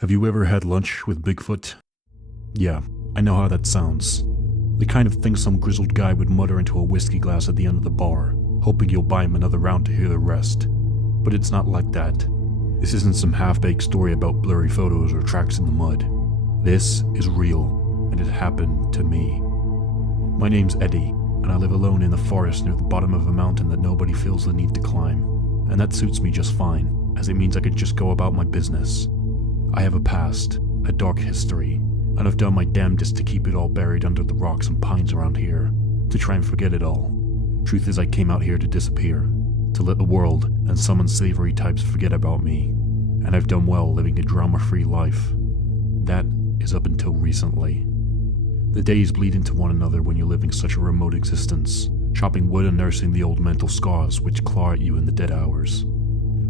Have you ever had lunch with Bigfoot? Yeah, I know how that sounds. The kind of thing some grizzled guy would mutter into a whiskey glass at the end of the bar, hoping you'll buy him another round to hear the rest. But it's not like that. This isn't some half-baked story about blurry photos or tracks in the mud. This is real, and it happened to me. My name's Eddie, and I live alone in the forest near the bottom of a mountain that nobody feels the need to climb. And that suits me just fine, as it means I can just go about my business. I have a past, a dark history, and I've done my damnedest to keep it all buried under the rocks and pines around here, to try and forget it all. Truth is, I came out here to disappear, to let the world and some unsavory types forget about me, and I've done well living a drama-free life. That is up until recently. The days bleed into one another when you're living such a remote existence, chopping wood and nursing the old mental scars which claw at you in the dead hours.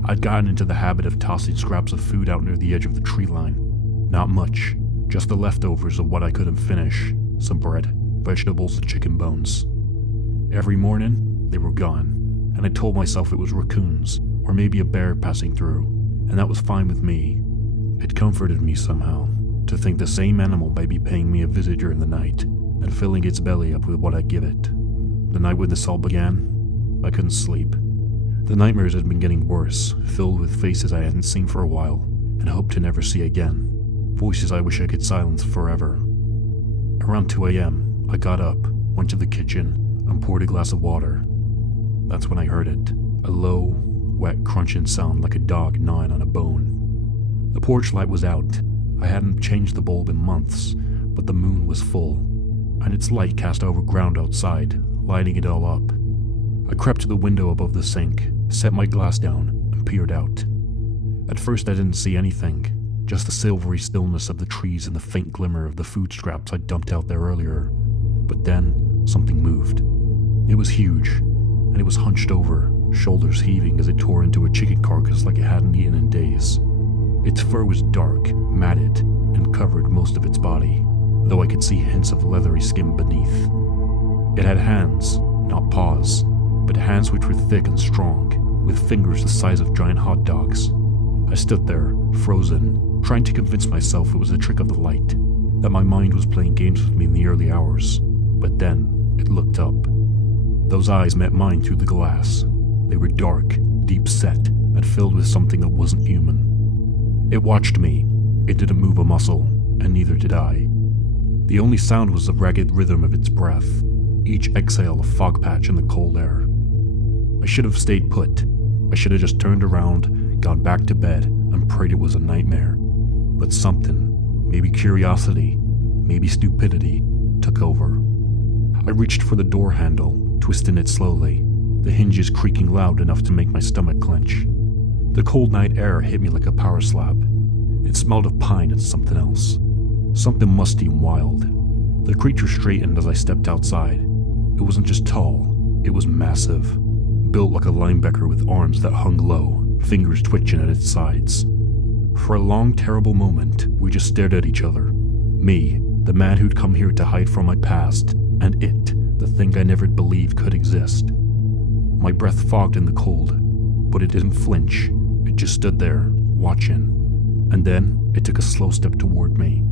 I'd gotten into the habit of tossing scraps of food out near the edge of the tree line. Not much, just the leftovers of what I couldn't finish, some bread, vegetables, and chicken bones. Every morning, they were gone, and I told myself it was raccoons, or maybe a bear passing through, and that was fine with me. It comforted me somehow, to think the same animal might be paying me a visit during the night, and filling its belly up with what I give it. The night when this all began, I couldn't sleep. The nightmares had been getting worse, filled with faces I hadn't seen for a while, and hoped to never see again. Voices I wish I could silence forever. Around 2 a.m., I got up, went to the kitchen, and poured a glass of water. That's when I heard it, a low, wet, crunching sound like a dog gnawing on a bone. The porch light was out. I hadn't changed the bulb in months, but the moon was full, and its light cast over ground outside, lighting it all up. I crept to the window above the sink, set my glass down, and peered out. At first I didn't see anything, just the silvery stillness of the trees and the faint glimmer of the food scraps I'd dumped out there earlier. But then, something moved. It was huge, and it was hunched over, shoulders heaving as it tore into a chicken carcass like it hadn't eaten in days. Its fur was dark, matted, and covered most of its body, though I could see hints of leathery skin beneath. It had hands, not paws, but hands which were thick and strong, with fingers the size of giant hot dogs. I stood there, frozen, trying to convince myself it was a trick of the light, that my mind was playing games with me in the early hours. But then, it looked up. Those eyes met mine through the glass. They were dark, deep-set, and filled with something that wasn't human. It watched me. It didn't move a muscle, and neither did I. The only sound was the ragged rhythm of its breath, each exhale a fog patch in the cold air. I should have stayed put. I should have just turned around, gone back to bed, and prayed it was a nightmare. But something, maybe curiosity, maybe stupidity, took over. I reached for the door handle, twisting it slowly, the hinges creaking loud enough to make my stomach clench. The cold night air hit me like a power slap. It smelled of pine and something else. Something musty and wild. The creature straightened as I stepped outside. It wasn't just tall, it was massive. Built like a linebacker with arms that hung low, fingers twitching at its sides. For a long, terrible moment, we just stared at each other. Me, the man who'd come here to hide from my past, and it, the thing I never believed could exist. My breath fogged in the cold, but it didn't flinch. It just stood there, watching. And then, it took a slow step toward me.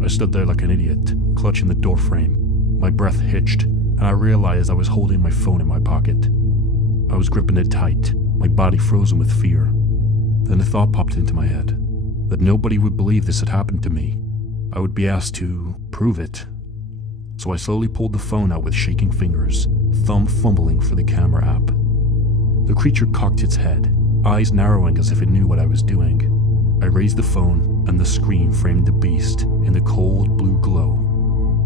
I stood there like an idiot, clutching the doorframe. My breath hitched, and I realized I was holding my phone in my pocket. I was gripping it tight, my body frozen with fear. Then a thought popped into my head, that nobody would believe this had happened to me. I would be asked to prove it. So I slowly pulled the phone out with shaking fingers, thumb fumbling for the camera app. The creature cocked its head, eyes narrowing as if it knew what I was doing. I raised the phone, and the screen framed the beast in the cold blue glow.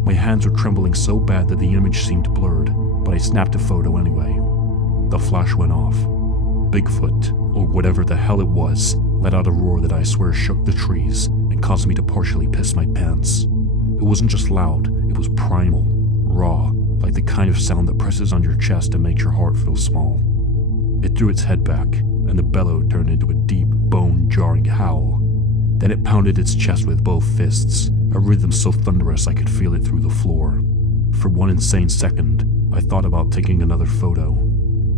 My hands were trembling so bad that the image seemed blurred, but I snapped a photo anyway. The flash went off. Bigfoot, or whatever the hell it was, let out a roar that I swear shook the trees and caused me to partially piss my pants. It wasn't just loud, it was primal, raw, like the kind of sound that presses on your chest and makes your heart feel small. It threw its head back, and the bellow turned into a deep, bone-jarring howl. Then it pounded its chest with both fists, a rhythm so thunderous I could feel it through the floor. For one insane second, I thought about taking another photo.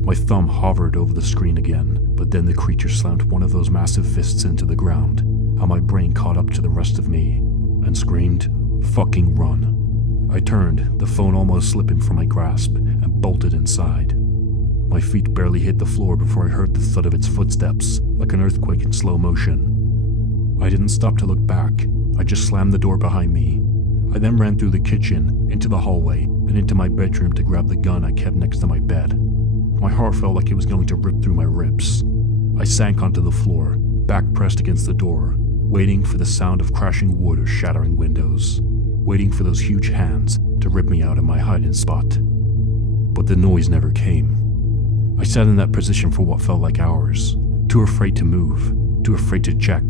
My thumb hovered over the screen again, but then the creature slammed one of those massive fists into the ground, how my brain caught up to the rest of me and screamed, "Fucking run." I turned, the phone almost slipping from my grasp, and bolted inside. My feet barely hit the floor before I heard the thud of its footsteps, like an earthquake in slow motion. I didn't stop to look back, I just slammed the door behind me. I then ran through the kitchen, into the hallway, and into my bedroom to grab the gun I kept next to my bed. My heart felt like it was going to rip through my ribs. I sank onto the floor, back pressed against the door, waiting for the sound of crashing wood or shattering windows, waiting for those huge hands to rip me out of my hiding spot. But the noise never came. I sat in that position for what felt like hours, too afraid to move, too afraid to check.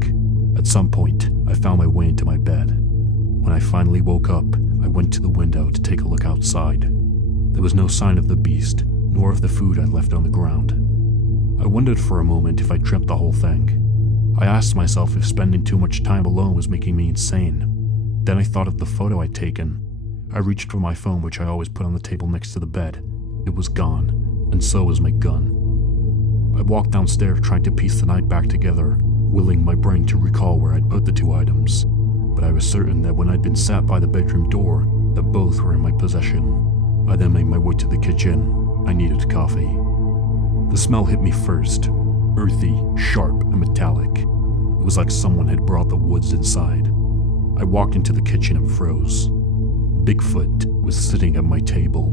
At some point, I found my way into my bed. When I finally woke up, I went to the window to take a look outside. There was no sign of the beast, nor of the food I'd left on the ground. I wondered for a moment if I dreamt the whole thing. I asked myself if spending too much time alone was making me insane. Then I thought of the photo I'd taken. I reached for my phone, which I always put on the table next to the bed. It was gone, and so was my gun. I walked downstairs trying to piece the night back together, willing my brain to recall where I'd put the two items. But I was certain that when I'd been sat by the bedroom door, that both were in my possession. I then made my way to the kitchen. I needed coffee. The smell hit me first, earthy, sharp, and metallic. It was like someone had brought the woods inside. I walked into the kitchen and froze. Bigfoot was sitting at my table.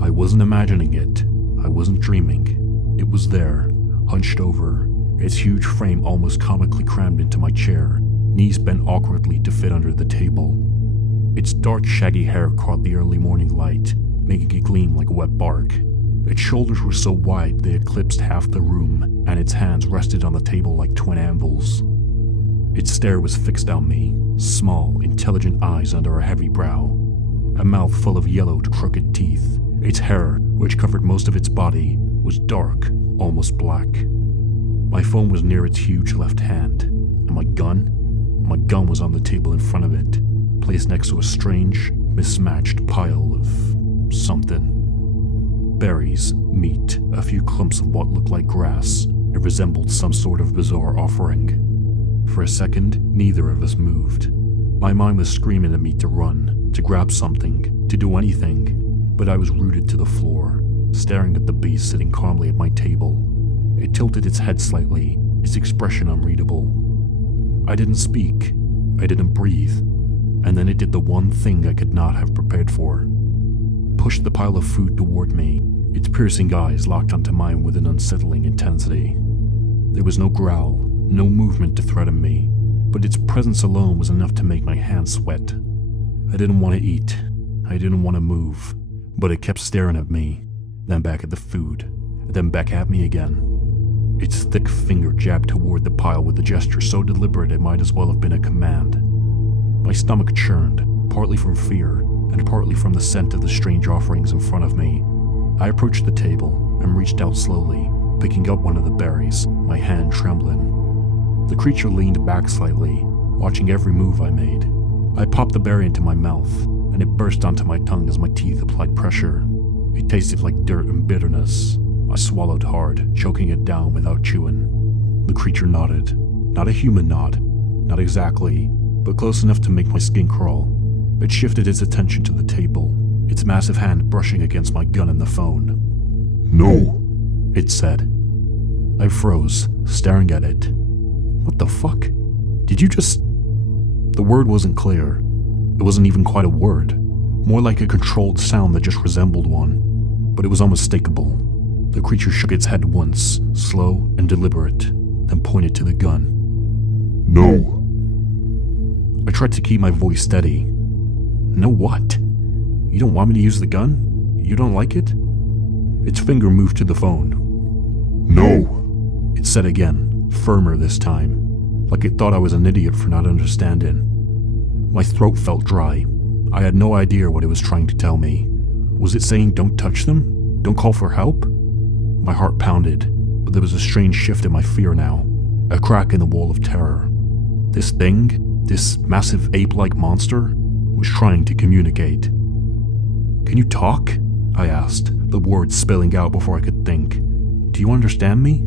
I wasn't imagining it. I wasn't dreaming. It was there, hunched over, its huge frame almost comically crammed into my chair, knees bent awkwardly to fit under the table. Its dark, shaggy hair caught the early morning light, making it gleam like wet bark. Its shoulders were so wide they eclipsed half the room, and its hands rested on the table like twin anvils. Its stare was fixed on me, small, intelligent eyes under a heavy brow, a mouth full of yellowed, crooked teeth. Its hair, which covered most of its body, was dark, almost black. My phone was near its huge left hand, and my gun was on the table in front of it, placed next to a strange, mismatched pile of something. Berries, meat, a few clumps of what looked like grass. It resembled some sort of bizarre offering. For a second, neither of us moved. My mind was screaming at me to run, to grab something, to do anything, but I was rooted to the floor, staring at the beast sitting calmly at my table. It tilted its head slightly, its expression unreadable. I didn't speak. I didn't breathe. And then it did the one thing I could not have prepared for. Pushed the pile of food toward me, its piercing eyes locked onto mine with an unsettling intensity. There was no growl, no movement to threaten me, but its presence alone was enough to make my hands sweat. I didn't want to eat. I didn't want to move, but it kept staring at me, then back at the food, then back at me again. Its thick finger jabbed toward the pile with a gesture so deliberate it might as well have been a command. My stomach churned, partly from fear, and partly from the scent of the strange offerings in front of me. I approached the table and reached out slowly, picking up one of the berries, my hand trembling. The creature leaned back slightly, watching every move I made. I popped the berry into my mouth, and it burst onto my tongue as my teeth applied pressure. It tasted like dirt and bitterness. I swallowed hard, choking it down without chewing. The creature nodded. Not a human nod. Not exactly, but close enough to make my skin crawl. It shifted its attention to the table, its massive hand brushing against my gun and the phone. "No," it said. I froze, staring at it. What the fuck? Did you just... The word wasn't clear. It wasn't even quite a word. More like a controlled sound that just resembled one. But it was unmistakable. The creature shook its head once, slow and deliberate, then pointed to the gun. "No." I tried to keep my voice steady. No what? You don't want me to use the gun? You don't like it? Its finger moved to the phone. "No," it said again, firmer this time, like it thought I was an idiot for not understanding. My throat felt dry. I had no idea what it was trying to tell me. Was it saying don't touch them? Don't call for help? My heart pounded, but there was a strange shift in my fear now, a crack in the wall of terror. This thing, this massive ape-like monster, was trying to communicate. Can you talk? I asked, the words spilling out before I could think. Do you understand me?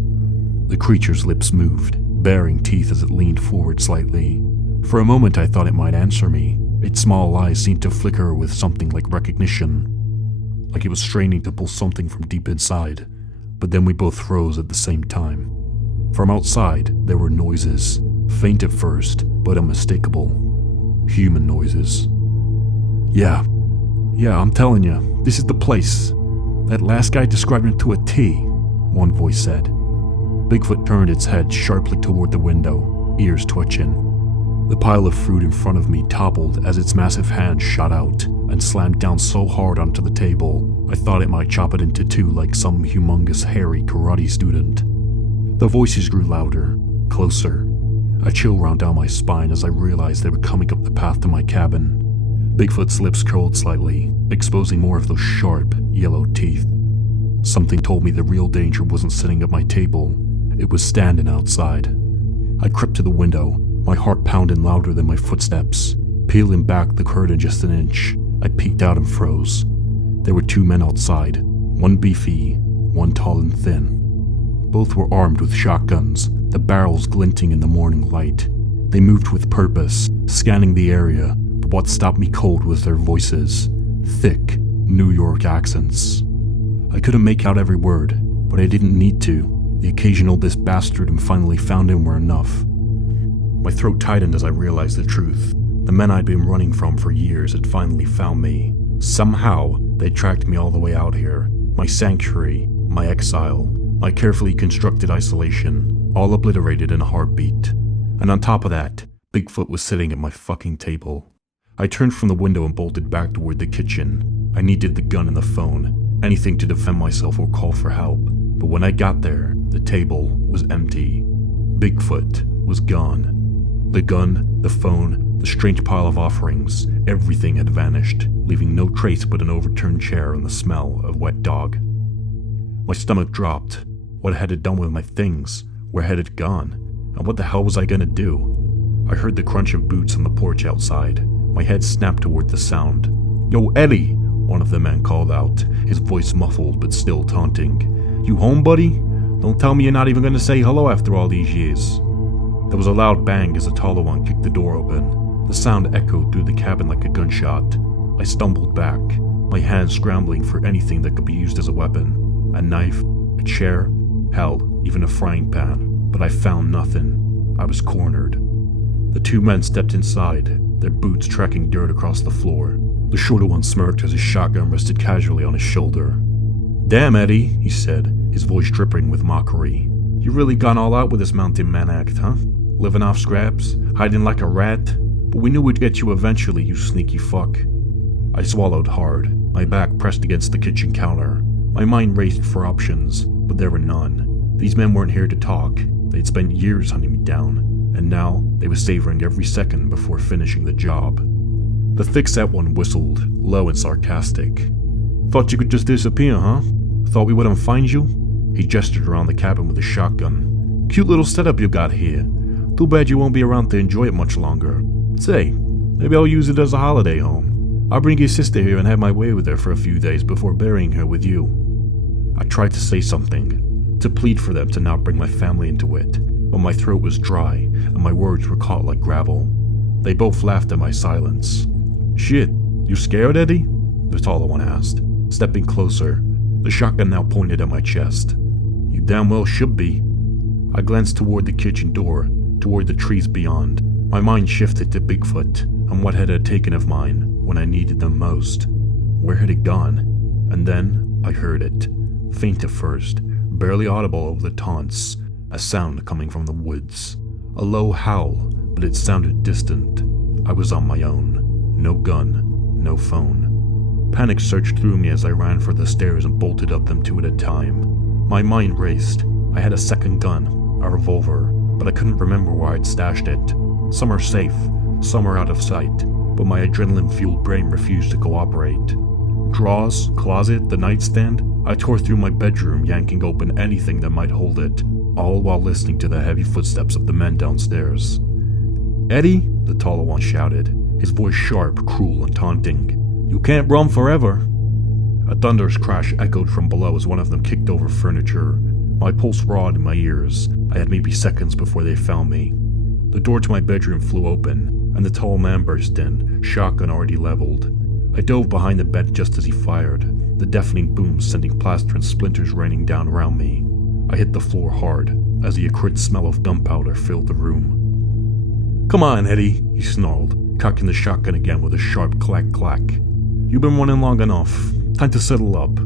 The creature's lips moved. baring teeth as it leaned forward slightly. For a moment I thought it might answer me. Its small eyes seemed to flicker with something like recognition, like it was straining to pull something from deep inside. But then we both froze at the same time. From outside, there were noises, faint at first, but unmistakable. Human noises. Yeah, I'm telling you, this is the place. That last guy described it to a T, one voice said. Bigfoot turned its head sharply toward the window, ears twitching. The pile of fruit in front of me toppled as its massive hand shot out and slammed down so hard onto the table I thought it might chop it into two like some humongous hairy karate student. The voices grew louder, closer. A chill ran down my spine as I realized they were coming up the path to my cabin. Bigfoot's lips curled slightly, exposing more of those sharp, yellow teeth. Something told me the real danger wasn't sitting at my table, it was standing outside. I crept to the window, my heart pounding louder than my footsteps. Peeling back the curtain just an inch, I peeked out and froze. There were two men outside, one beefy, one tall and thin. Both were armed with shotguns, the barrels glinting in the morning light. They moved with purpose, scanning the area, but what stopped me cold was their voices. Thick, New York accents. I couldn't make out every word, but I didn't need to. The occasional "this bastard" and "finally found him" were enough. My throat tightened as I realized the truth. The men I'd been running from for years had finally found me. Somehow, they tracked me all the way out here. My sanctuary, my exile, my carefully constructed isolation, all obliterated in a heartbeat. And on top of that, Bigfoot was sitting at my fucking table. I turned from the window and bolted back toward the kitchen. I needed the gun and the phone, anything to defend myself or call for help. But when I got there, the table was empty. Bigfoot was gone. The gun, the phone, the strange pile of offerings, everything had vanished, leaving no trace but an overturned chair and the smell of wet dog. My stomach dropped. What had it done with my things? Where had it gone? And what the hell was I gonna do? I heard the crunch of boots on the porch outside. My head snapped toward the sound. "Yo, Eddie!" one of the men called out, his voice muffled but still taunting. "You home, buddy? Don't tell me you're not even gonna say hello after all these years." There was a loud bang as the taller one kicked the door open. The sound echoed through the cabin like a gunshot. I stumbled back, my hands scrambling for anything that could be used as a weapon. A knife, a chair, hell, even a frying pan. But I found nothing. I was cornered. The two men stepped inside, their boots tracking dirt across the floor. The shorter one smirked as his shotgun rested casually on his shoulder. "Damn, Eddie," he said, his voice dripping with mockery. "You really gone all out with this mountain man act, huh? Living off scraps, hiding like a rat? But we knew we'd get you eventually, you sneaky fuck." I swallowed hard, my back pressed against the kitchen counter. My mind raced for options, but there were none. These men weren't here to talk. They'd spent years hunting me down, and now they were savoring every second before finishing the job. The thick-set one whistled, low and sarcastic. "Thought you could just disappear, huh? Thought we wouldn't find you?" He gestured around the cabin with his shotgun. "Cute little setup you got here. Too bad you won't be around to enjoy it much longer. Say, maybe I'll use it as a holiday home. I'll bring your sister here and have my way with her for a few days before burying her with you." I tried to say something, to plead for them to not bring my family into it, but my throat was dry and my words were caught like gravel. They both laughed at my silence. "Shit, you scared, Eddie?" the taller one asked, stepping closer, the shotgun now pointed at my chest. "You damn well should be." I glanced toward the kitchen door, toward the trees beyond. My mind shifted to Bigfoot and what had it taken of mine when I needed them most. Where had it gone? And then I heard it, faint at first, barely audible over the taunts, a sound coming from the woods. A low howl, but it sounded distant. I was on my own. No gun, no phone. Panic surged through me as I ran for the stairs and bolted up them two at a time. My mind raced. I had a second gun, a revolver, but I couldn't remember where I'd stashed it. Some are safe, some are out of sight, but my adrenaline-fueled brain refused to cooperate. Drawers, closet, the nightstand, I tore through my bedroom, yanking open anything that might hold it, all while listening to the heavy footsteps of the men downstairs. "Eddie," the taller one shouted, his voice sharp, cruel, and taunting. "You can't run forever." A thunderous crash echoed from below as one of them kicked over furniture. My pulse raw in my ears. I had maybe seconds before they found me. The door to my bedroom flew open, and the tall man burst in, shotgun already leveled. I dove behind the bed just as he fired, the deafening boom sending plaster and splinters raining down around me. I hit the floor hard, as the acrid smell of gunpowder filled the room. "Come on, Eddie," he snarled, cocking the shotgun again with a sharp clack-clack. "You've been running long enough. Time to settle up."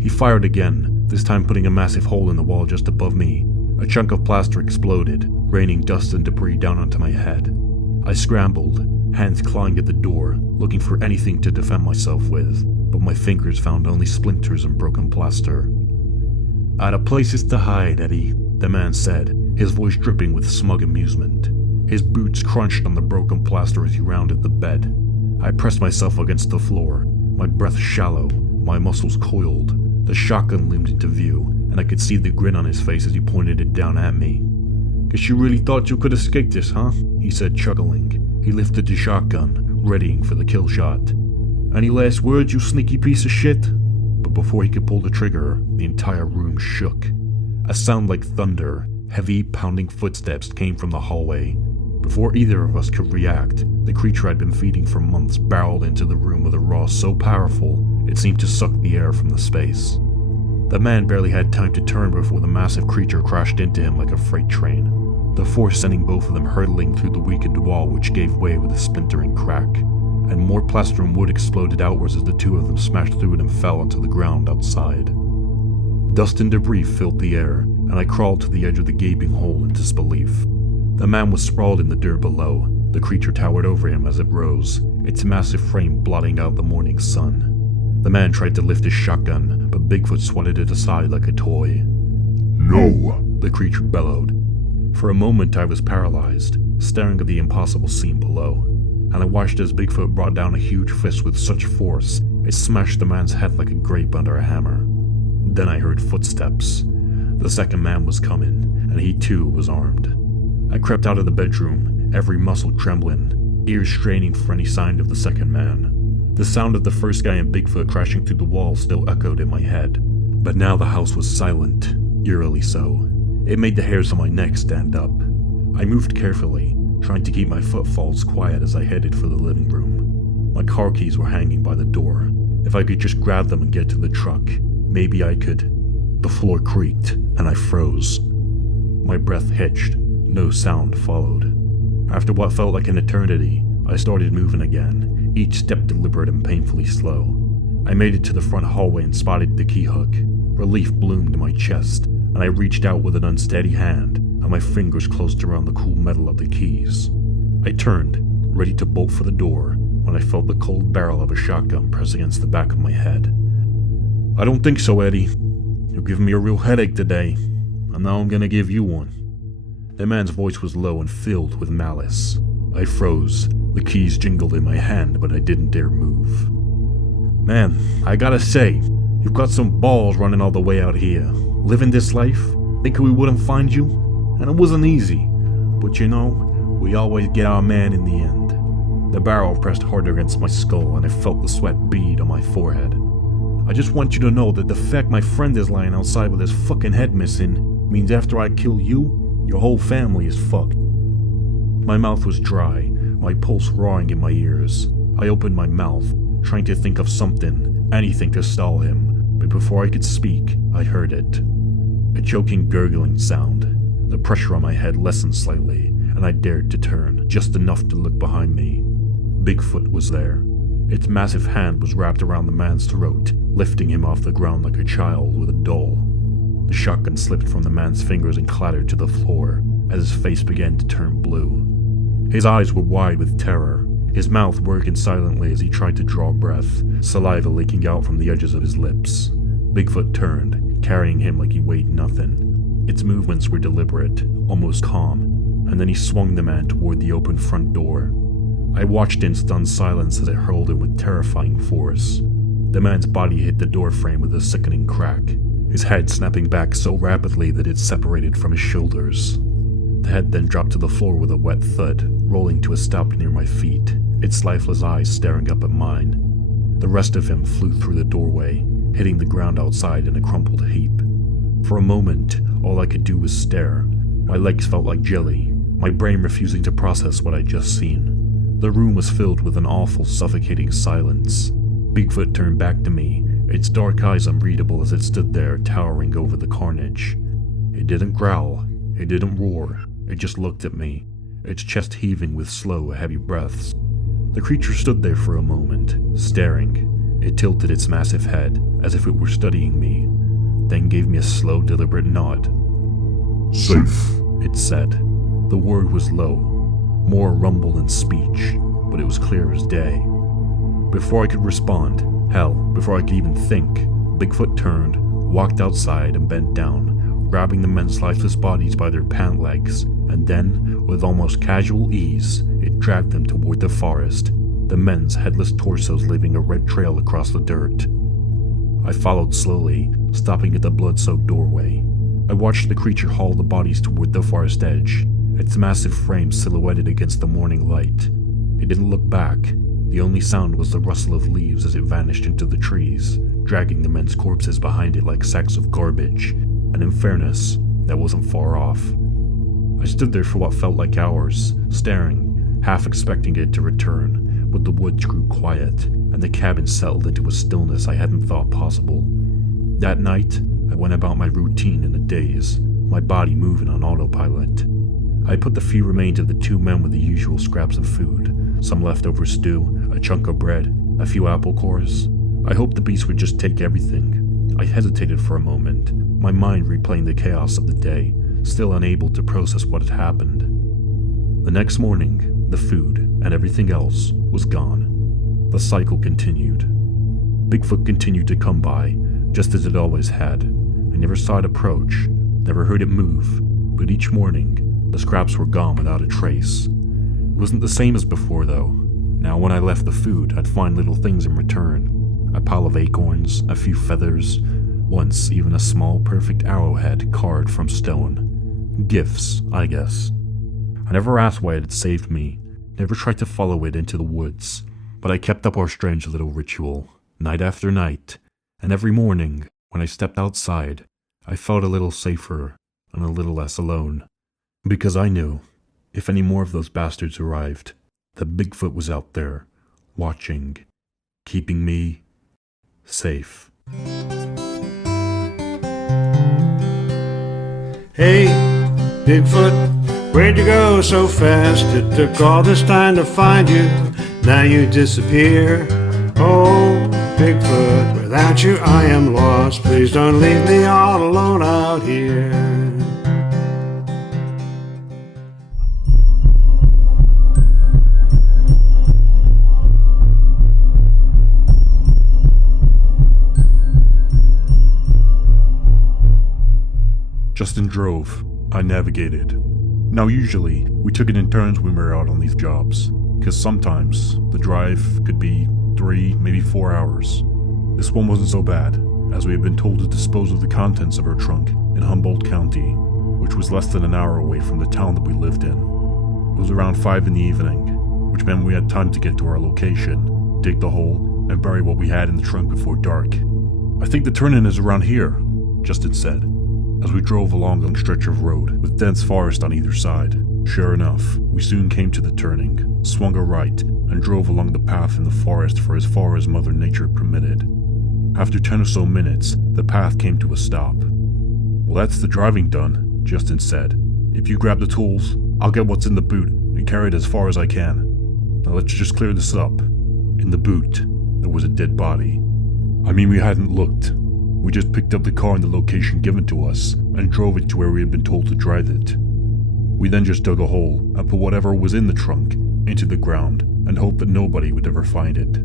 He fired again, this time putting a massive hole in the wall just above me. A chunk of plaster exploded, raining dust and debris down onto my head. I scrambled, hands clawing at the door, looking for anything to defend myself with, but my fingers found only splinters and broken plaster. "Out of places to hide, Eddie," the man said, his voice dripping with smug amusement. His boots crunched on the broken plaster as he rounded the bed. I pressed myself against the floor, my breath shallow, my muscles coiled. The shotgun loomed into view, and I could see the grin on his face as he pointed it down at me. "Guess you really thought you could escape this, huh?" he said, chuckling. He lifted the shotgun, readying for the kill shot. "Any last words, you sneaky piece of shit?" But before he could pull the trigger, the entire room shook. A sound like thunder, heavy, pounding footsteps came from the hallway. Before either of us could react, the creature I'd been feeding for months barreled into the room with a roar so powerful it seemed to suck the air from the space. The man barely had time to turn before the massive creature crashed into him like a freight train, the force sending both of them hurtling through the weakened wall, which gave way with a splintering crack, and more plaster and wood exploded outwards as the two of them smashed through it and fell onto the ground outside. Dust and debris filled the air, and I crawled to the edge of the gaping hole in disbelief. The man was sprawled in the dirt below. The creature towered over him as it rose, its massive frame blotting out the morning sun. The man tried to lift his shotgun, but Bigfoot swatted it aside like a toy. No! The creature bellowed. For a moment I was paralyzed, staring at the impossible scene below, and I watched as Bigfoot brought down a huge fist with such force it smashed the man's head like a grape under a hammer. Then I heard footsteps. The second man was coming, and he too was armed. I crept out of the bedroom, every muscle trembling, ears straining for any sign of the second man. The sound of the first guy and Bigfoot crashing through the wall still echoed in my head, but now the house was silent, eerily so. It made the hairs on my neck stand up. I moved carefully, trying to keep my footfalls quiet as I headed for the living room. My car keys were hanging by the door. If I could just grab them and get to the truck, maybe I could. The floor creaked, and I froze. My breath hitched. No sound followed. After what felt like an eternity, I started moving again, each step deliberate and painfully slow. I made it to the front hallway and spotted the key hook. Relief bloomed in my chest, and I reached out with an unsteady hand, and my fingers closed around the cool metal of the keys. I turned, ready to bolt for the door, when I felt the cold barrel of a shotgun press against the back of my head. "I don't think so, Eddie. You're giving me a real headache today, and now I'm gonna give you one." The man's voice was low and filled with malice. I froze. The keys jingled in my hand, but I didn't dare move. "Man, I gotta say, you've got some balls running all the way out here. Living this life, thinking we wouldn't find you? And it wasn't easy. But you know, we always get our man in the end." The barrel pressed harder against my skull, and I felt the sweat bead on my forehead. "I just want you to know that the fact my friend is lying outside with his fucking head missing means after I kill you, your whole family is fucked." My mouth was dry, my pulse roaring in my ears. I opened my mouth, trying to think of something, anything to stall him, but before I could speak, I heard it. A choking, gurgling sound. The pressure on my head lessened slightly, and I dared to turn, just enough to look behind me. Bigfoot was there. Its massive hand was wrapped around the man's throat, lifting him off the ground like a child with a doll. The shotgun slipped from the man's fingers and clattered to the floor as his face began to turn blue. His eyes were wide with terror, his mouth working silently as he tried to draw breath, saliva leaking out from the edges of his lips. Bigfoot turned, carrying him like he weighed nothing. Its movements were deliberate, almost calm, and then he swung the man toward the open front door. I watched in stunned silence as it hurled him with terrifying force. The man's body hit the door frame with a sickening crack, his head snapping back so rapidly that it separated from his shoulders. The head then dropped to the floor with a wet thud, rolling to a stop near my feet, its lifeless eyes staring up at mine. The rest of him flew through the doorway, hitting the ground outside in a crumpled heap. For a moment, all I could do was stare. My legs felt like jelly, my brain refusing to process what I'd just seen. The room was filled with an awful, suffocating silence. Bigfoot turned back to me, its dark eyes unreadable as it stood there, towering over the carnage. It didn't growl, it didn't roar, it just looked at me, its chest heaving with slow, heavy breaths. The creature stood there for a moment, staring. It tilted its massive head, as if it were studying me, then gave me a slow, deliberate nod. Safe. It said. The word was low, more rumble than speech, but it was clear as day. Before I could respond, hell, before I could even think, Bigfoot turned, walked outside and bent down, grabbing the men's lifeless bodies by their pant legs, and then, with almost casual ease, it dragged them toward the forest, the men's headless torsos leaving a red trail across the dirt. I followed slowly, stopping at the blood-soaked doorway. I watched the creature haul the bodies toward the forest edge, its massive frame silhouetted against the morning light. It didn't look back. The only sound was the rustle of leaves as it vanished into the trees, dragging the men's corpses behind it like sacks of garbage, and in fairness, that wasn't far off. I stood there for what felt like hours, staring, half expecting it to return, but the woods grew quiet, and the cabin settled into a stillness I hadn't thought possible. That night, I went about my routine in a daze, my body moving on autopilot. I put the few remains of the two men with the usual scraps of food, some leftover stew, a chunk of bread, a few apple cores. I hoped the beast would just take everything. I hesitated for a moment, my mind replaying the chaos of the day, still unable to process what had happened. The next morning, the food and everything else was gone. The cycle continued. Bigfoot continued to come by, just as it always had. I never saw it approach, never heard it move, but each morning, the scraps were gone without a trace. It wasn't the same as before, though. Now when I left the food, I'd find little things in return. A pile of acorns, a few feathers, once even a small, perfect arrowhead carved from stone. Gifts, I guess. I never asked why it had saved me, never tried to follow it into the woods, but I kept up our strange little ritual, night after night, and every morning, when I stepped outside, I felt a little safer and a little less alone. Because I knew, if any more of those bastards arrived, that Bigfoot was out there, watching, keeping me safe. Hey, Bigfoot, where'd you go so fast? It took all this time to find you, now you disappear. Oh, Bigfoot, without you I am lost. Please don't leave me all alone out here. Justin drove. I navigated. Now usually, we took it in turns when we were out on these jobs, because sometimes the drive could be 3, maybe 4 hours. This one wasn't so bad, as we had been told to dispose of the contents of our trunk in Humboldt County, which was less than an hour away from the town that we lived in. It was around 5 in the evening, which meant we had time to get to our location, dig the hole, and bury what we had in the trunk before dark. I think the turn-in is around here, Justin said, as we drove along a stretch of road with dense forest on either side. Sure enough, we soon came to the turning, swung a right, and drove along the path in the forest for as far as Mother Nature permitted. After 10 or so minutes, the path came to a stop. "Well, that's the driving done," Justin said. "If you grab the tools, I'll get what's in the boot and carry it as far as I can. Now let's just clear this up." In the boot, there was a dead body. I mean, we hadn't looked. We just picked up the car in the location given to us and drove it to where we had been told to drive it. We then just dug a hole and put whatever was in the trunk into the ground and hoped that nobody would ever find it.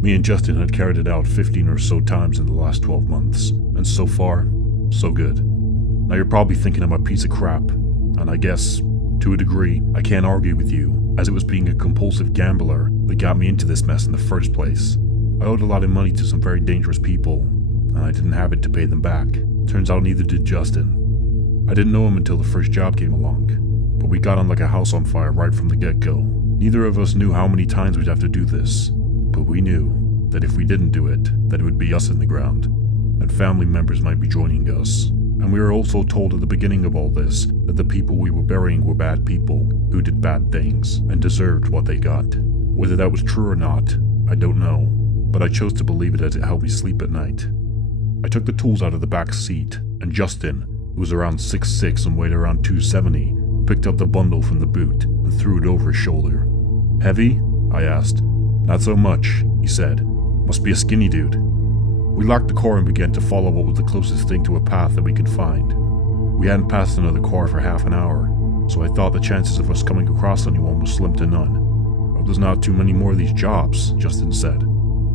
Me and Justin had carried it out 15 or so times in the last 12 months, and so far, so good. Now you're probably thinking I'm a piece of crap, and I guess, to a degree, I can't argue with you, as it was being a compulsive gambler that got me into this mess in the first place. I owed a lot of money to some very dangerous people, and I didn't have it to pay them back. Turns out neither did Justin. I didn't know him until the first job came along, but we got on like a house on fire right from the get-go. Neither of us knew how many times we'd have to do this, but we knew that if we didn't do it, that it would be us in the ground, and family members might be joining us. And we were also told at the beginning of all this that the people we were burying were bad people who did bad things and deserved what they got. Whether that was true or not, I don't know, but I chose to believe it as it helped me sleep at night. I took the tools out of the back seat, and Justin, who was around 6'6" and weighed around 270, picked up the bundle from the boot and threw it over his shoulder. "Heavy?" I asked. "Not so much," he said. "Must be a skinny dude." We locked the car and began to follow what was the closest thing to a path that we could find. We hadn't passed another car for half an hour, so I thought the chances of us coming across anyone was slim to none. "There's not too many more of these jobs," Justin said.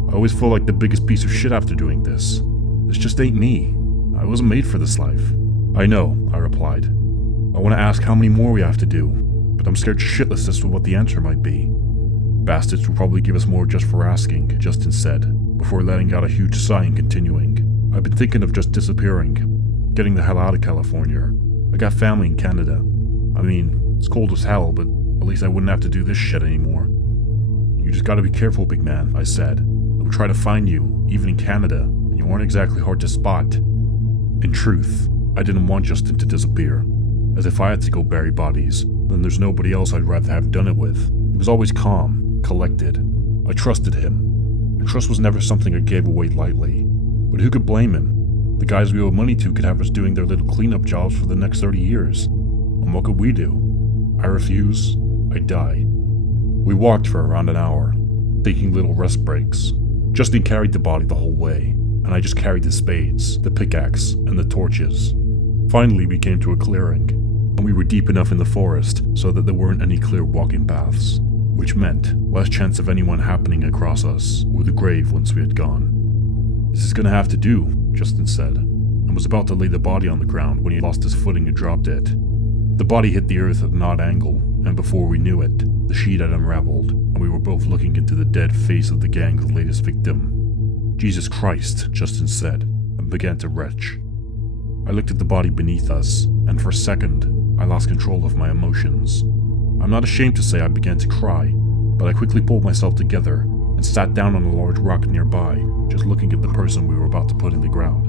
"I always feel like the biggest piece of shit after doing this. This just ain't me. I wasn't made for this life." "I know," I replied. "I want to ask how many more we have to do, but I'm scared shitless as to what the answer might be." "Bastards will probably give us more just for asking," Justin said, before letting out a huge sigh and continuing. "I've been thinking of just disappearing. Getting the hell out of California. I got family in Canada. I mean, it's cold as hell, but at least I wouldn't have to do this shit anymore." "You just gotta be careful, big man," I said. "They'll try to find you, even in Canada, and you aren't exactly hard to spot." In truth, I didn't want Justin to disappear, as if I had to go bury bodies, then there's nobody else I'd rather have done it with. He was always calm, collected. I trusted him, and trust was never something I gave away lightly. But who could blame him? The guys we owed money to could have us doing their little cleanup jobs for the next 30 years. And what could we do? I refuse, I'd die. We walked for around an hour, taking little rest breaks. Justin carried the body the whole way, and I just carried the spades, the pickaxe, and the torches. Finally, we came to a clearing, and we were deep enough in the forest so that there weren't any clear walking paths, which meant less chance of anyone happening across us or the grave once we had gone. "This is gonna have to do," Justin said, and was about to lay the body on the ground when he lost his footing and dropped it. The body hit the earth at an odd angle, and before we knew it, the sheet had unraveled, and we were both looking into the dead face of the gang's latest victim. "Jesus Christ," Justin said, and began to retch. I looked at the body beneath us, and for a second, I lost control of my emotions. I'm not ashamed to say I began to cry, but I quickly pulled myself together and sat down on a large rock nearby, just looking at the person we were about to put in the ground.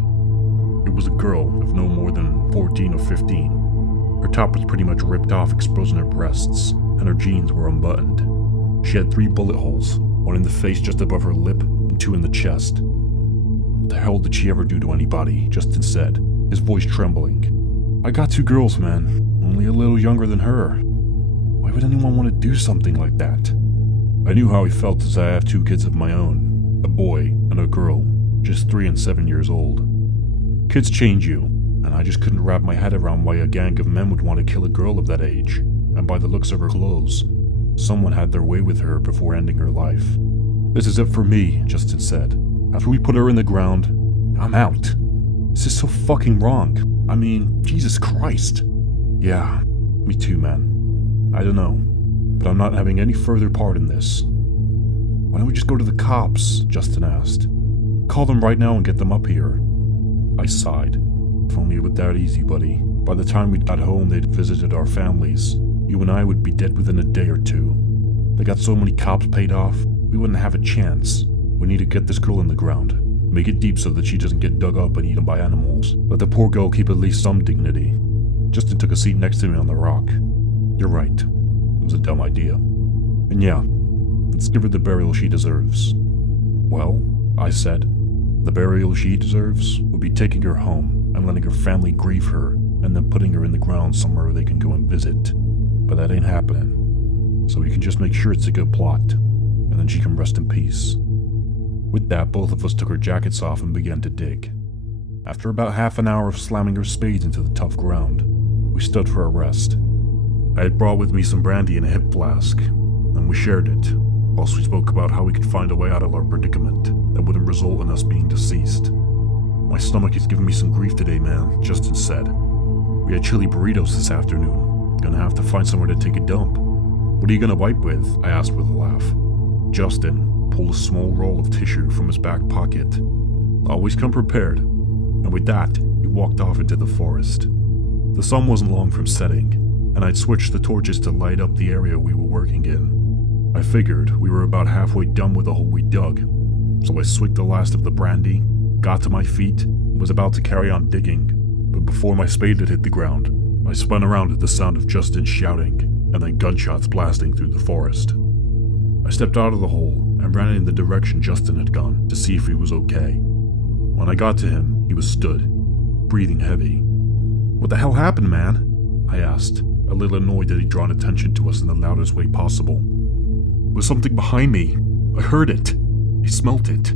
It was a girl of no more than 14 or 15. Her top was pretty much ripped off, exposing her breasts, and her jeans were unbuttoned. She had 3 bullet holes, one in the face just above her lip, and 2 in the chest. "What the hell did she ever do to anybody?" Justin said, his voice trembling. "I got 2 girls, man, only a little younger than her. Why would anyone want to do something like that?" I knew how he felt, as I have 2 kids of my own, a boy and a girl, just 3 and 7 years old. Kids change you, and I just couldn't wrap my head around why a gang of men would want to kill a girl of that age, and by the looks of her clothes, someone had their way with her before ending her life. "This is it for me," Justin said. "After we put her in the ground, I'm out. This is so fucking wrong. I mean, Jesus Christ." "Yeah, me too, man. I don't know, but I'm not having any further part in this." "Why don't we just go to the cops?" Justin asked. "Call them right now and get them up here." I sighed. "If only it were that easy, buddy. By the time we got home, they'd visited our families. You and I would be dead within a day or 2. They got so many cops paid off, we wouldn't have a chance. We need to get this girl in the ground. Make it deep so that she doesn't get dug up and eaten by animals. Let the poor girl keep at least some dignity." Justin took a seat next to me on the rock. "You're right. It was a dumb idea. And yeah, let's give her the burial she deserves." "Well," I said, "the burial she deserves would be taking her home and letting her family grieve her, and then putting her in the ground somewhere they can go and visit. But that ain't happening. So we can just make sure it's a good plot, and then she can rest in peace." With that, both of us took our jackets off and began to dig. After about half an hour of slamming our spades into the tough ground, we stood for a rest. I had brought with me some brandy in a hip flask, and we shared it, whilst we spoke about how we could find a way out of our predicament that wouldn't result in us being deceased. "My stomach is giving me some grief today, man," Justin said. "We had chili burritos this afternoon. Gonna have to find somewhere to take a dump." "What are you gonna wipe with?" I asked with a laugh. Justin pulled a small roll of tissue from his back pocket. "Always come prepared." And with that, he walked off into the forest. The sun wasn't long from setting, and I'd switched the torches to light up the area we were working in. I figured we were about halfway done with the hole we dug, so I swigged the last of the brandy, got to my feet, and was about to carry on digging, but but before my spade had hit the ground, I spun around at the sound of Justin shouting, and then gunshots blasting through the forest. I stepped out of the hole and ran in the direction Justin had gone to see if he was okay. When I got to him, he was stood, breathing heavy. "What the hell happened, man?" I asked, a little annoyed that he'd drawn attention to us in the loudest way possible. "There was something behind me. I heard it. I smelt it.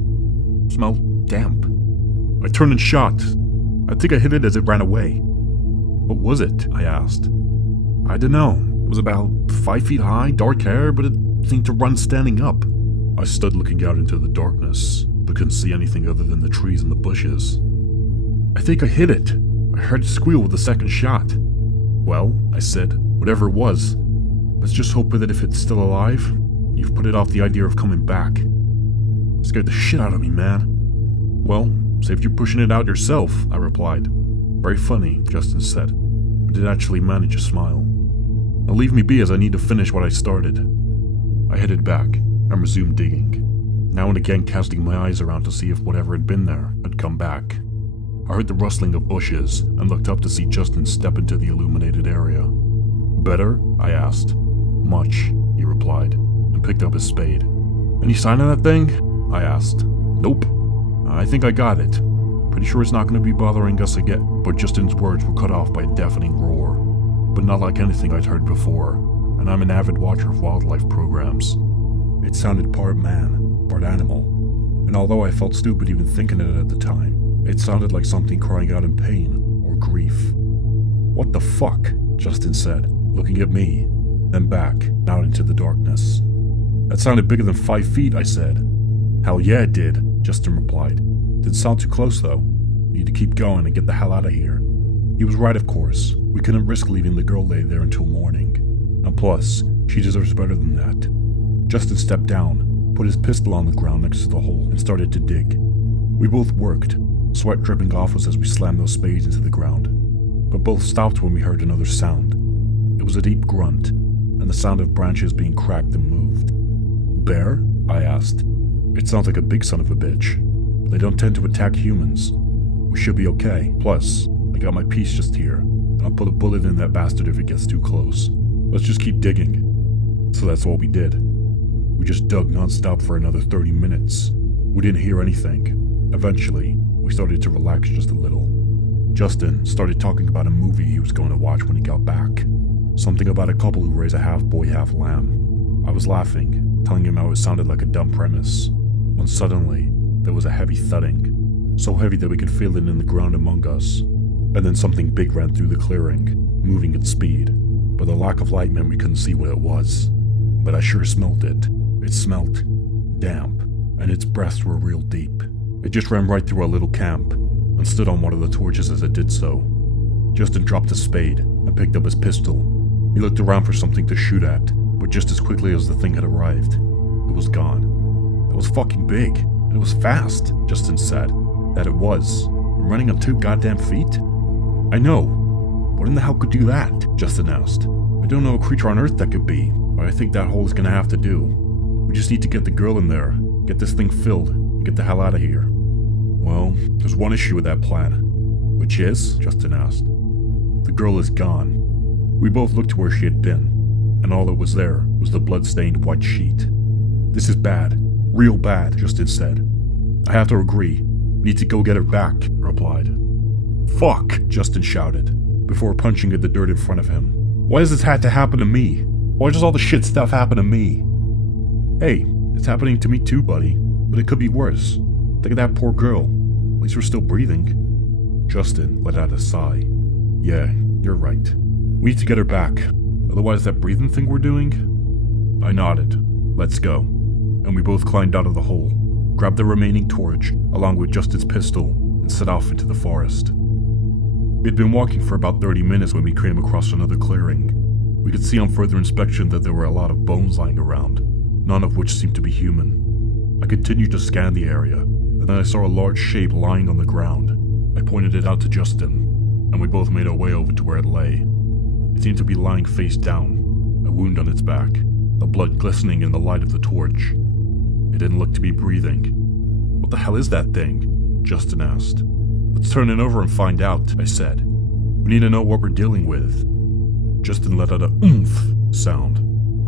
It smelled damp. I turned and shot. I think I hit it as it ran away." "What was it?" I asked. "I don't know. It was about 5 feet high, dark hair, but it seemed to run standing up." I stood looking out into the darkness, but couldn't see anything other than the trees and the bushes. "I think I hit it. I heard it squeal with the second shot." "Well," I said, "whatever it was, let's just hope that if it's still alive, you've put it off the idea of coming back." It scared the shit out of me, man. "Well, saved you pushing it out yourself," I replied. "Very funny," Justin said, but did actually manage a smile. "Now leave me be as I need to finish what I started." I headed back and resumed digging, now and again casting my eyes around to see if whatever had been there had come back. I heard the rustling of bushes and looked up to see Justin step into the illuminated area. "Better?" I asked. "Much," he replied, and picked up his spade. "Any sign of that thing?" I asked. "Nope. I think I got it. Pretty sure it's not going to be bothering us again." But Justin's words were cut off by a deafening roar, but not like anything I'd heard before, and I'm an avid watcher of wildlife programs. It sounded part man, part animal, and although I felt stupid even thinking it at the time, it sounded like something crying out in pain or grief. "What the fuck?" Justin said, looking at me, then back, out into the darkness. "That sounded bigger than 5 feet," I said. "Hell yeah it did," Justin replied. "Didn't sound too close though. Need to keep going and get the hell out of here." He was right, of course. We couldn't risk leaving the girl lay there until morning. And plus, she deserves better than that. Justin stepped down, put his pistol on the ground next to the hole, and started to dig. We both worked, sweat dripping off us as we slammed those spades into the ground. But both stopped when we heard another sound. It was a deep grunt, and the sound of branches being cracked and moved. "Bear?" I asked. "It sounds like a big son of a bitch. They don't tend to attack humans. We should be okay. Plus, I got my piece just here, and I'll put a bullet in that bastard if it gets too close. Let's just keep digging." So that's what we did. We just dug non-stop for another 30 minutes. We didn't hear anything. Eventually, we started to relax just a little. Justin started talking about a movie he was going to watch when he got back. Something about a couple who raise a half-boy, half-lamb. I was laughing, telling him how it sounded like a dumb premise, when suddenly, there was a heavy thudding. So heavy that we could feel it in the ground among us. And then something big ran through the clearing, moving at speed. But the lack of light meant we couldn't see what it was. But I sure smelled it. It smelled damp, and its breaths were real deep. It just ran right through our little camp, and stood on one of the torches as it did so. Justin dropped his spade, and picked up his pistol. He looked around for something to shoot at, but just as quickly as the thing had arrived, it was gone. It was fucking big, and it was fast, Justin said. That it was. Running on 2 goddamn feet? "I know. What in the hell could do that?" Justin asked. "I don't know a creature on Earth that could be, but I think that hole is gonna have to do. We just need to get the girl in there, get this thing filled, and get the hell out of here." "Well, there's one issue with that plan." "Which is?" Justin asked. "The girl is gone." We both looked to where she had been, and all that was there was the blood-stained white sheet. "This is bad. Real bad," Justin said. "I have to agree. We need to go get her back," I replied. "Fuck!" Justin shouted, before punching at the dirt in front of him. "Why does this have to happen to me? Why does all the shit stuff happen to me?" "Hey, it's happening to me too, buddy. But it could be worse. Think of that poor girl. At least we're still breathing." Justin let out a sigh. "Yeah, you're right. We need to get her back. Otherwise that breathing thing we're doing?" I nodded. "Let's go." And we both climbed out of the hole, grabbed the remaining torch, along with Justin's pistol, and set off into the forest. We had been walking for about 30 minutes when we came across another clearing. We could see on further inspection that there were a lot of bones lying around, none of which seemed to be human. I continued to scan the area, and then I saw a large shape lying on the ground. I pointed it out to Justin, and we both made our way over to where it lay. It seemed to be lying face down, a wound on its back, the blood glistening in the light of the torch. It didn't look to be breathing. "What the hell is that thing?" Justin asked. "Let's turn it over and find out," I said, We need to know what we're dealing with. Justin let out a oomph sound,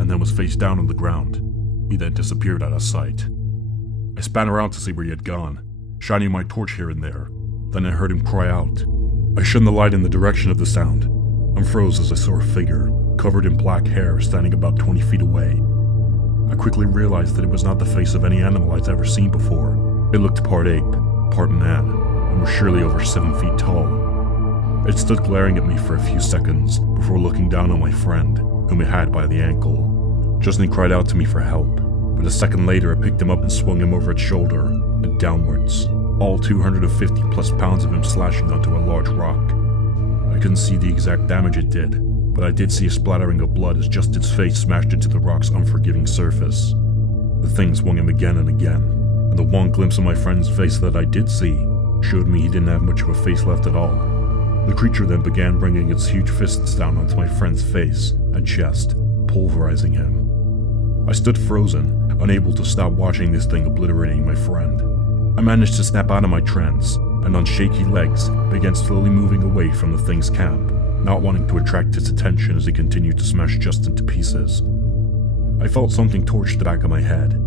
and then was face down on the ground. He then disappeared out of sight. I span around to see where he had gone, shining my torch here and there. Then I heard him cry out. I shone the light in the direction of the sound, and froze as I saw a figure, covered in black hair, standing about 20 feet away. I quickly realized that it was not the face of any animal I'd ever seen before. It looked part ape, part man, and was surely over 7 feet tall. It stood glaring at me for a few seconds before looking down on my friend, whom it had by the ankle. Justin cried out to me for help, but a second later I picked him up and swung him over its shoulder and downwards, all 250 plus pounds of him slashing onto a large rock. I couldn't see the exact damage it did, but I did see a splattering of blood as Justin's face smashed into the rock's unforgiving surface. The thing swung him again and again, and the one glimpse of my friend's face that I did see showed me he didn't have much of a face left at all. The creature then began bringing its huge fists down onto my friend's face and chest, pulverizing him. I stood frozen, unable to stop watching this thing obliterating my friend. I managed to snap out of my trance, and on shaky legs began slowly moving away from the thing's camp, not wanting to attract its attention as it continued to smash Justin to pieces. I felt something torch the back of my head.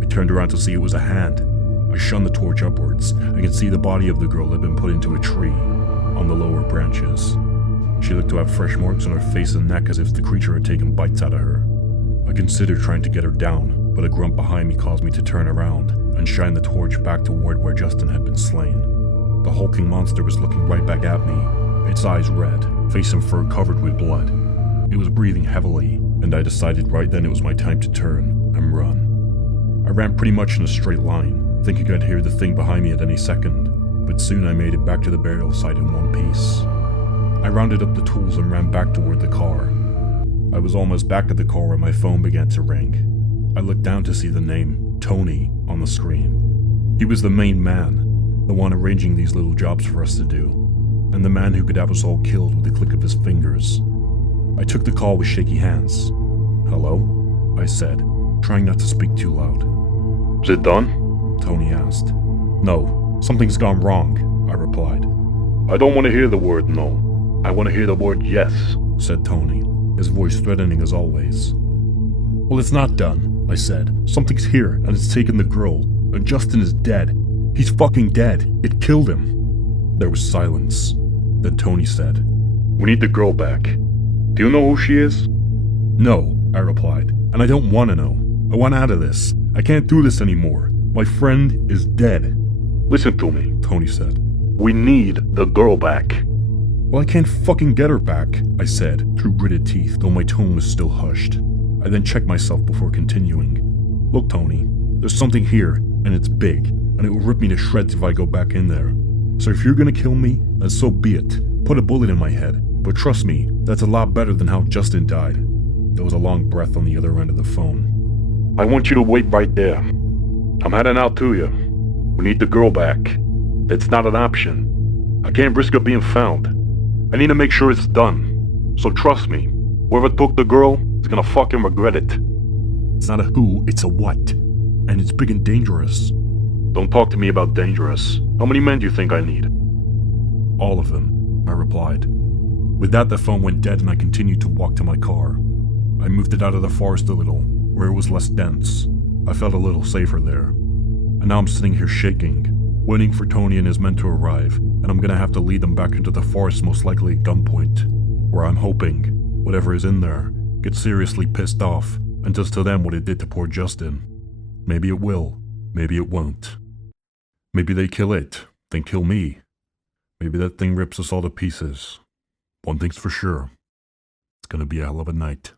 I turned around to see it was a hand. I shone the torch upwards. I could see the body of the girl had been put into a tree, on the lower branches. She looked to have fresh marks on her face and neck as if the creature had taken bites out of her. I considered trying to get her down, but a grunt behind me caused me to turn around and shine the torch back toward where Justin had been slain. The hulking monster was looking right back at me, its eyes red, face and fur covered with blood. It was breathing heavily, and I decided right then it was my time to turn and run. I ran pretty much in a straight line, thinking I'd hear the thing behind me at any second, but soon I made it back to the burial site in one piece. I rounded up the tools and ran back toward the car. I was almost back at the car when my phone began to ring. I looked down to see the name, Tony, on the screen. He was the main man, the one arranging these little jobs for us to do, and the man who could have us all killed with the click of his fingers. I took the call with shaky hands. "Hello?" I said, trying not to speak too loud. Is it done? Tony asked. "No, something's gone wrong," I replied. I don't want to hear the word no. I want to hear the word yes. Said Tony, his voice threatening as always. "Well, it's not done," I said. "Something's here, and it's taken the girl, and Justin is dead. He's fucking dead. It killed him." There was silence. Then Tony said, We need the girl back. Do you know who she is? "No," I replied, "and I don't want to know. I want out of this. I can't do this anymore. My friend is dead." Listen to me. Tony said. We need the girl back. "Well, I can't fucking get her back," I said, through gritted teeth, though my tone was still hushed. I then checked myself before continuing. "Look, Tony, there's something here, and it's big, and it will rip me to shreds if I go back in there. So if you're gonna kill me, then so be it. Put a bullet in my head, but trust me, that's a lot better than how Justin died." There was a long breath on the other end of the phone. I want you to wait right there. I'm heading out to you. We need the girl back. It's not an option. I can't risk her being found. I need to make sure it's done. So trust me, whoever took the girl is gonna fucking regret it. It's not a who, it's a what. And it's big and dangerous. Don't talk to me about dangerous. How many men do you think I need? "All of them," I replied. With that, the phone went dead and I continued to walk to my car. I moved it out of the forest a little, where it was less dense. I felt a little safer there. And now I'm sitting here shaking, waiting for Tony and his men to arrive, and I'm gonna have to lead them back into the forest, most likely at gunpoint, where I'm hoping whatever is in there gets seriously pissed off and does to them what it did to poor Justin. Maybe it will, maybe it won't. Maybe they kill it, then kill me. Maybe that thing rips us all to pieces. One thing's for sure, it's gonna be a hell of a night.